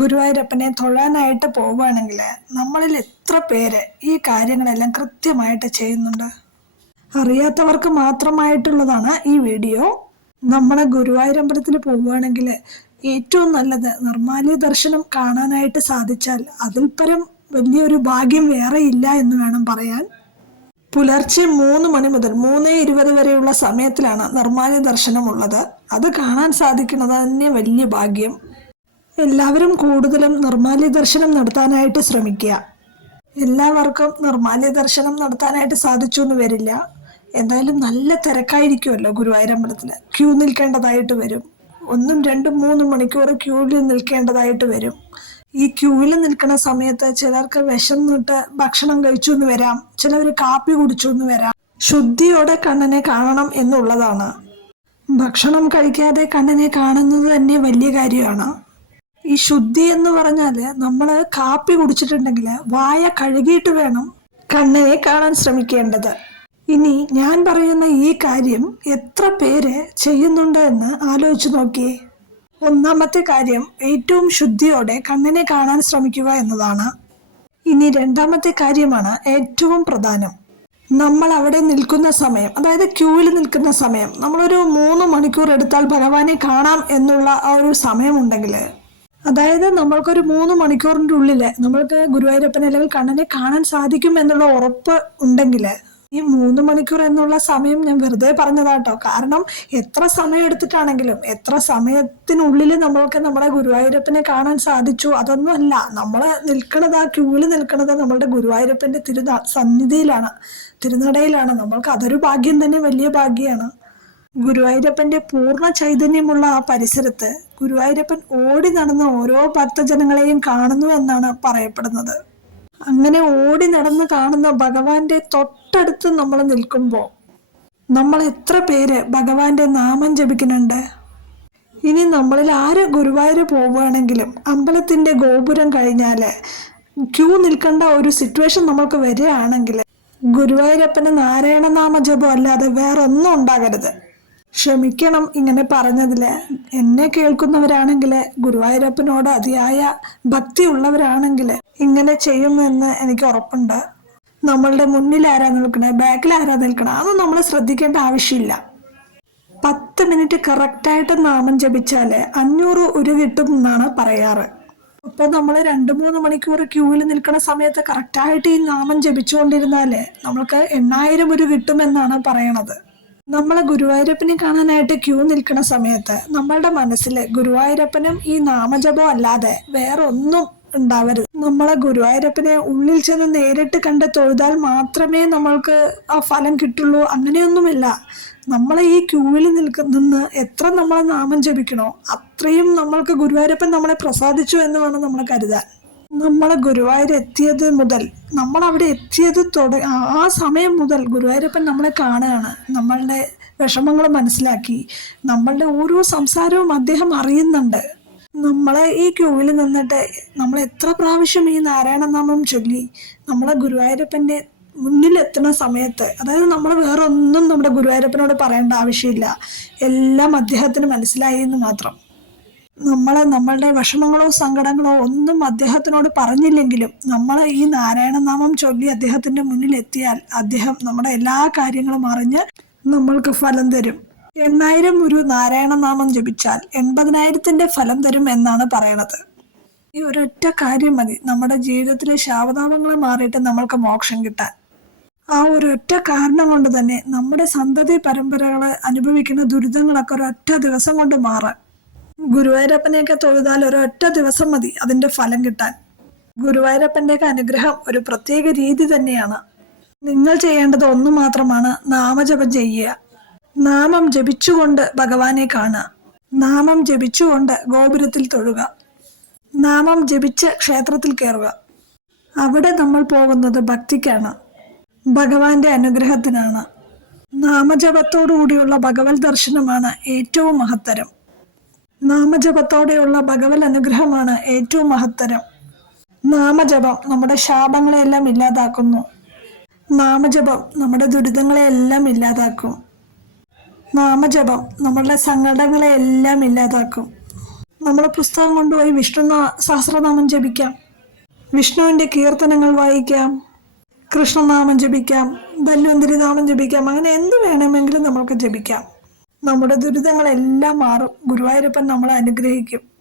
ഗുരുവായൂരപ്പനെ തൊഴാനായിട്ട് പോവുകയാണെങ്കിൽ നമ്മളിൽ എത്ര പേര് ഈ കാര്യങ്ങളെല്ലാം കൃത്യമായിട്ട് ചെയ്യുന്നുണ്ട്? അറിയാത്തവർക്ക് മാത്രമായിട്ടുള്ളതാണ് ഈ വീഡിയോ. നമ്മൾ ഗുരുവായൂരമ്പലത്തിൽ പോവുകയാണെങ്കിൽ ഏറ്റവും നല്ലത് നിർമാല്യ ദർശനം കാണാനായിട്ട് സാധിച്ചാൽ അതിൽ വലിയൊരു ഭാഗ്യം വേറെ ഇല്ല എന്ന് വേണം പറയാൻ. പുലർച്ചെ മൂന്ന് മണി മുതൽ മൂന്ന് ഇരുപത് വരെയുള്ള സമയത്തിലാണ് നിർമ്മാല്യ ദർശനമുള്ളത്. അത് കാണാൻ സാധിക്കുന്നത് തന്നെ വലിയ ഭാഗ്യം. എല്ലാവരും കൂടുതലും നിർമ്മാല്യ ദർശനം നടത്താനായിട്ട് ശ്രമിക്കുക. എല്ലാവർക്കും നിർമ്മാല്യ ദർശനം നടത്താനായിട്ട് സാധിച്ചു എന്ന് വരില്ല. എന്തായാലും നല്ല തിരക്കായിരിക്കുമല്ലോ ഗുരുവായൂരമ്പലത്തിൽ ക്യൂ നിൽക്കേണ്ടതായിട്ട് വരും. ഒന്നും രണ്ടും മൂന്നും മണിക്കൂർ ക്യൂവിൽ നിൽക്കേണ്ടതായിട്ട് വരും. ഈ ക്യൂവിൽ നിൽക്കുന്ന സമയത്ത് ചിലർക്ക് വിശന്നിട്ട് ഭക്ഷണം കഴിച്ചു എന്ന് വരാം. ചിലവർ കാപ്പി കുടിച്ചു എന്ന് വരാം. ശുദ്ധിയോടെ കണ്ണനെ കാണണം എന്നുള്ളതാണ്. ഭക്ഷണം കഴിക്കാതെ കണ്ണനെ കാണുന്നത് തന്നെ വലിയ കാര്യമാണ്. ഈ ശുദ്ധി എന്ന് പറഞ്ഞാൽ നമ്മൾ കാപ്പി കുടിച്ചിട്ടുണ്ടെങ്കിൽ വായ കഴുകിയിട്ട് വേണം കണ്ണനെ കാണാൻ ശ്രമിക്കേണ്ടത്. ഇനി ഞാൻ പറയുന്ന ഈ കാര്യം എത്ര പേര് ചെയ്യുന്നുണ്ട് എന്ന് ആലോചിച്ച് നോക്കിയേ. ഒന്നാമത്തെ കാര്യം ഏറ്റവും ശുദ്ധിയോടെ കണ്ണിനെ കാണാൻ ശ്രമിക്കുക എന്നതാണ്. ഇനി രണ്ടാമത്തെ കാര്യമാണ് ഏറ്റവും പ്രധാനം. നമ്മൾ അവിടെ നിൽക്കുന്ന സമയം അതായത് ക്യൂവിൽ നിൽക്കുന്ന സമയം നമ്മളൊരു മൂന്ന് മണിക്കൂർ എടുത്താൽ ഭഗവാനെ കാണാം എന്നുള്ള ആ ഒരു സമയമുണ്ടെങ്കിൽ അതായത് നമ്മൾക്കൊരു മൂന്ന് മണിക്കൂറിന്റെ ഉള്ളിൽ നമ്മൾക്ക് ഗുരുവായൂരപ്പനെ അല്ലെങ്കിൽ കണ്ണനെ കാണാൻ സാധിക്കും എന്നുള്ള ഉറപ്പ് ഉണ്ടെങ്കിൽ ഈ മൂന്ന് മണിക്കൂർ എന്നുള്ള സമയം ഞാൻ വെറുതെ പറഞ്ഞതാട്ടോ. കാരണം എത്ര സമയം എടുത്തിട്ടാണെങ്കിലും എത്ര സമയത്തിനുള്ളിൽ നമ്മൾക്ക് നമ്മുടെ ഗുരുവായൂരപ്പനെ കാണാൻ സാധിച്ചു അതൊന്നുമല്ല. നമ്മൾ നിൽക്കണത് ആ ക്യൂവിൽ നിൽക്കണത് നമ്മളുടെ ഗുരുവായൂരപ്പന്റെ തിരു സന്നിധിയിലാണ് തിരുനടയിലാണ്. നമ്മൾക്ക് അതൊരു ഭാഗ്യം തന്നെ വലിയ ഭാഗ്യമാണ് ഗുരുവായൂരപ്പന്റെ പൂർണ ചൈതന്യമുള്ള ആ പരിസരത്ത് ഗുരുവായൂരപ്പൻ ഓടി നടന്ന ഓരോ ഭക്തജനങ്ങളെയും കാണുന്നു എന്നാണ് പറയപ്പെടുന്നത്. അങ്ങനെ ഓടി നടന്ന് കാണുന്ന ഭഗവാന്റെ തൊട്ടടുത്ത് നമ്മൾ നിൽക്കുമ്പോൾ നമ്മൾ എത്ര പേര് ഭഗവാന്റെ നാമം ജപിക്കുന്നുണ്ട്? ഇനി നമ്മളിൽ ആര് ഗുരുവായൂർ പോവുകയാണെങ്കിലും അമ്പലത്തിന്റെ ഗോപുരം കഴിഞ്ഞാൽ ക്യൂ നിൽക്കേണ്ട ഒരു സിറ്റുവേഷൻ നമ്മൾക്ക് വരികയാണെങ്കിൽ ഗുരുവായൂരപ്പന് നാരായണനാമ ജപം അല്ലാതെ വേറൊന്നും ഉണ്ടാകരുത്. ക്ഷമിക്കണം ഇങ്ങനെ പറഞ്ഞതിൽ എന്നെ കേൾക്കുന്നവരാണെങ്കിൽ ഗുരുവായൂരപ്പനോട് അതിയായ ഭക്തി ഉള്ളവരാണെങ്കിൽ ഇങ്ങനെ ചെയ്യുമെന്ന് എനിക്ക് ഉറപ്പുണ്ട്. നമ്മളുടെ മുന്നിൽ ആരാ നിൽക്കണേ? ബാക്കിൽ ആരാ നിൽക്കണേ? അതൊന്നും നമ്മൾ ശ്രദ്ധിക്കേണ്ട ആവശ്യമില്ല. പത്ത് മിനിറ്റ് കറക്റ്റായിട്ട് നാമം ജപിച്ചാൽ അഞ്ഞൂറ് ഒരു കിട്ടും എന്നാണ് പറയാറ്. അപ്പോൾ നമ്മൾ രണ്ട് മൂന്ന് മണിക്കൂർ ക്യൂവിൽ നിൽക്കുന്ന സമയത്ത് കറക്റ്റായിട്ട് ഈ നാമം ജപിച്ചുകൊണ്ടിരുന്നാൽ നമ്മൾക്ക് എണ്ണായിരം ഒരു കിട്ടുമെന്നാണ് പറയണത്. നമ്മളെ ഗുരുവായൂരപ്പനെ കാണാനായിട്ട് ക്യൂ നിൽക്കുന്ന സമയത്ത് നമ്മളുടെ മനസ്സിൽ ഗുരുവായൂരപ്പനും ഈ നാമജപം അല്ലാതെ വേറെ ഒന്നും ഉണ്ടാവരുത്. നമ്മളെ ഗുരുവായൂരപ്പനെ ഉള്ളിൽ ചെന്ന് നേരിട്ട് കണ്ട് തൊഴുതാൽ മാത്രമേ നമ്മൾക്ക് ആ ഫലം കിട്ടുള്ളൂ. അങ്ങനെയൊന്നുമില്ല. നമ്മളെ ഈ ക്യൂവിൽ നിൽക്ക നിന്ന് എത്ര നമ്മളെ നാമം ജപിക്കണോ അത്രയും നമ്മൾക്ക് ഗുരുവായൂരപ്പൻ നമ്മളെ പ്രസാദിച്ചു എന്ന് വേണം നമ്മൾ കരുതാൻ. നമ്മൾ ഗുരുവായൂർ എത്തിയത് മുതൽ നമ്മൾ അവിടെ എത്തിയത് തുട ആ- ആ സമയം മുതൽ ഗുരുവായൂരപ്പൻ നമ്മളെ കാണുകയാണ്. നമ്മളുടെ വിഷമങ്ങൾ മനസ്സിലാക്കി. നമ്മളുടെ ഓരോ സംസാരവും അദ്ദേഹം അറിയുന്നുണ്ട്. നമ്മളെ ഈ ക്യൂവിൽ നിന്നിട്ട് നമ്മൾ എത്ര പ്രാവശ്യം ഈ നാരായണ നാമം ചൊല്ലി നമ്മളെ ഗുരുവായൂരപ്പന്റെ മുന്നിലെത്തുന്ന സമയത്ത് അതായത് നമ്മൾ വേറെ ഒന്നും നമ്മുടെ ഗുരുവായൂരപ്പനോട് പറയേണ്ട ആവശ്യമില്ല. എല്ലാം അദ്ദേഹത്തിന് മനസ്സിലായി എന്ന് മാത്രം. നമ്മളെ നമ്മളുടെ വിഷമങ്ങളോ സങ്കടങ്ങളോ ഒന്നും അദ്ദേഹത്തിനോട് പറഞ്ഞില്ലെങ്കിലും നമ്മൾ ഈ നാരായണനാമം ചൊല്ലി അദ്ദേഹത്തിന്റെ മുന്നിൽ എത്തിയാൽ അദ്ദേഹം നമ്മുടെ എല്ലാ കാര്യങ്ങളും അറിഞ്ഞ് നമ്മൾക്ക് ഫലം തരും. എണ്ണായിരം ഒരു നാരായണനാമം ജപിച്ചാൽ എൺപതിനായിരത്തിന്റെ ഫലം തരും എന്നാണ് പറയണത്. ഈ ഒരൊറ്റ കാര്യം മതി. നമ്മുടെ ജീവിതത്തിലെ ശാപതാപങ്ങൾ മാറിയിട്ട് നമ്മൾക്ക് മോക്ഷം കിട്ടാൻ. ആ ഒരൊറ്റ കാരണം കൊണ്ട് തന്നെ നമ്മുടെ സന്തതി പരമ്പരകൾ അനുഭവിക്കുന്ന ദുരിതങ്ങളൊക്കെ ഒരൊറ്റ ദിവസം കൊണ്ട് മാറാൻ. ഗുരുവായൂരപ്പനെയൊക്കെ തൊഴുതാൽ ഒരൊറ്റ ദിവസം മതി അതിന്റെ ഫലം കിട്ടാൻ. ഗുരുവായൂരപ്പന്റെയൊക്കെ അനുഗ്രഹം ഒരു പ്രത്യേക രീതി തന്നെയാണ്. നിങ്ങൾ ചെയ്യേണ്ടത് ഒന്നു മാത്രമാണ് നാമജപം ചെയ്യുക. നാമം ജപിച്ചുകൊണ്ട് ഭഗവാനെ കാണുക. നാമം ജപിച്ചുകൊണ്ട് ഗോപുരത്തിൽ തൊഴുക. നാമം ജപിച്ച് ക്ഷേത്രത്തിൽ കയറുക. അവിടെ നമ്മൾ പോകുന്നത് ഭക്തിക്കാണ്. ഭഗവാന്റെ അനുഗ്രഹത്തിനാണ്. നാമജപത്തോടുകൂടിയുള്ള ഭഗവത് ദർശനമാണ് ഏറ്റവും മഹത്തരം. നാമജപത്തോടെയുള്ള ഭഗവത് അനുഗ്രഹമാണ് ഏറ്റവും മഹത്തരം. നാമജപം നമ്മുടെ ശാപങ്ങളെല്ലാം ഇല്ലാതാക്കുന്നു. നാമജപം നമ്മുടെ ദുരിതങ്ങളെയെല്ലാം ഇല്ലാതാക്കും. നാമജപം നമ്മളുടെ സങ്കടങ്ങളെയെല്ലാം ഇല്ലാതാക്കും. നമ്മൾ പുസ്തകം കൊണ്ടുപോയി വിഷ്ണു സഹസ്രനാമം ജപിക്കാം. വിഷ്ണുവിന്റെ കീർത്തനങ്ങൾ വായിക്കാം. കൃഷ്ണനാമം ജപിക്കാം. ധന്വന്തിരി നാമം ജപിക്കാം. അങ്ങനെ എന്ത് വേണമെങ്കിലും നമ്മൾക്ക് ജപിക്കാം. നമ്മുടെ ദുരിതങ്ങളെല്ലാം മാറും. ഗുരുവായൂരപ്പൻ നമ്മളെ അനുഗ്രഹിക്കും.